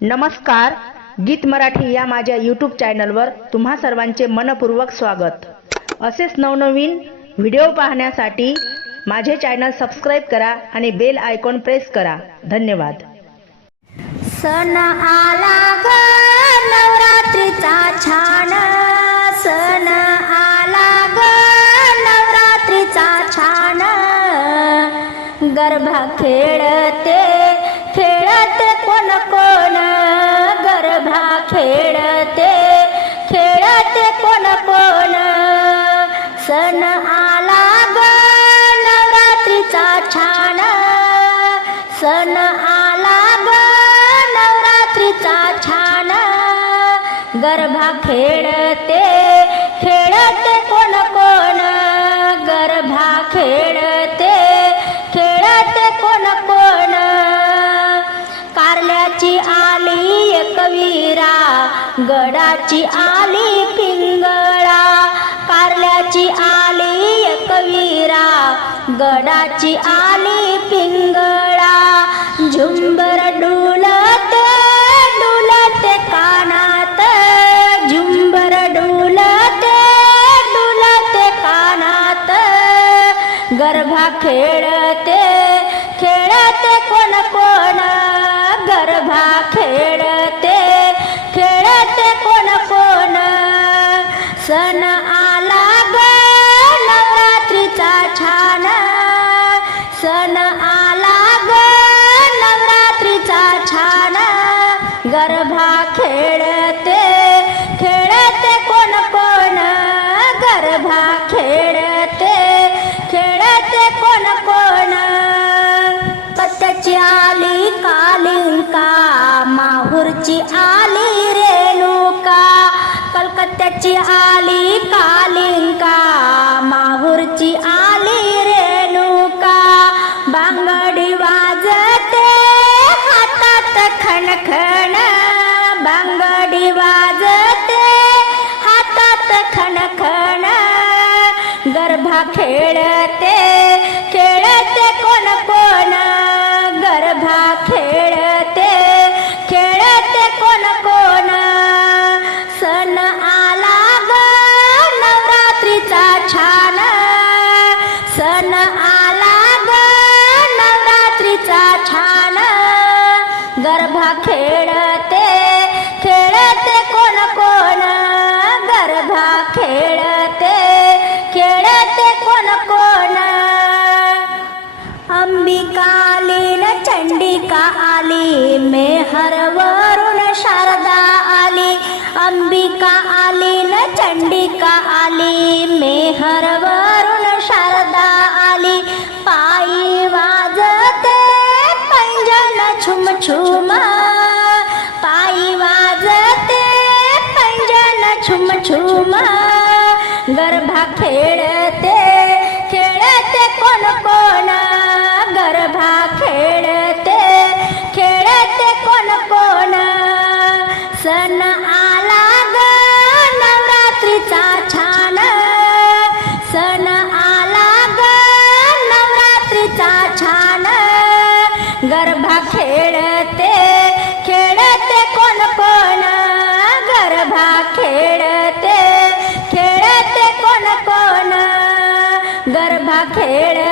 नमस्कार, गीत मराठी या माझ्या यूट्यूब चॅनलवर तुम्हा सर्वांचे मनपूर्वक स्वागत। असेच नवनवीन व्हिडिओ पाहण्यासाठी माझे चॅनल सबस्क्राइब करा आणि बेल आयकॉन प्रेस करा। धन्यवाद। सण आला ग नवरात्रीचा छान, सण आला ग नवरात्रीचा छान, गरबा खेळते खेळते कोण कोण, गरबा खेळते खेळते कोण कोण, सण आला ग नवरात्रीचा छान, सण आला ग नवरात्रीचा छान, गरबा खेळते खेळते कोण कोण, गरबा खेळते खेळते कोण कोण, कारल्याची आली एकवीरा, गडाची आली पिंगळा, कारल्याची आली एकवीरा, गडाची आली पिंगळा, झुंबर डुलते डुलते कानात, झुंबर डुलते डुलते कानात, गरबा खेळते खेळते कोण कोण, गरबा खेळते खेळते कोण कोण, सण आला ग नवरात्रीचा छान, सण आला ग नवरात्रीचा छान, गरबा खेळते खेळते कोण कोण, गरबा खेळते खेळते कोण कोण, पत्त्याची आली कालिंका, माहूरची आली रेणुका, कलकत्त्याची आली कालिंका, माहूरची आली रेणुका, बांगडी वाजते हातात खणखण, बांगडी वाजते हातात खणखण, गरबा खेळते खेळते कोण कोण, गरबा खेळते खेळते कोण कोण, सण आला ग नवरात्रीचा छान, सण आला ग नवरात्रीचा छान, गरबा खेळते खेळते कोण कोण, गरबा खेळते खेळते कोण कोण, अंबिका आली न चंडिका आली, मेहरवरून शारदा आली, अंबिका आली न चंडिका आली, मेहरवरून शारदा आली, पायी वाजते पैंजण छुम छुम, पायी वाजते पैंजण छुम छुम, गरबा खेळते खेळते कोण कोण, गरबा खेळते खेळते कोण कोण, सण आला ग नवरात्रीचा छान, सण आला ग नवरात्रीचा छान, गरबा खेळते खेळते कोण कोण, गरबा खेळते खेळते कोण कोण, गरबा खेळ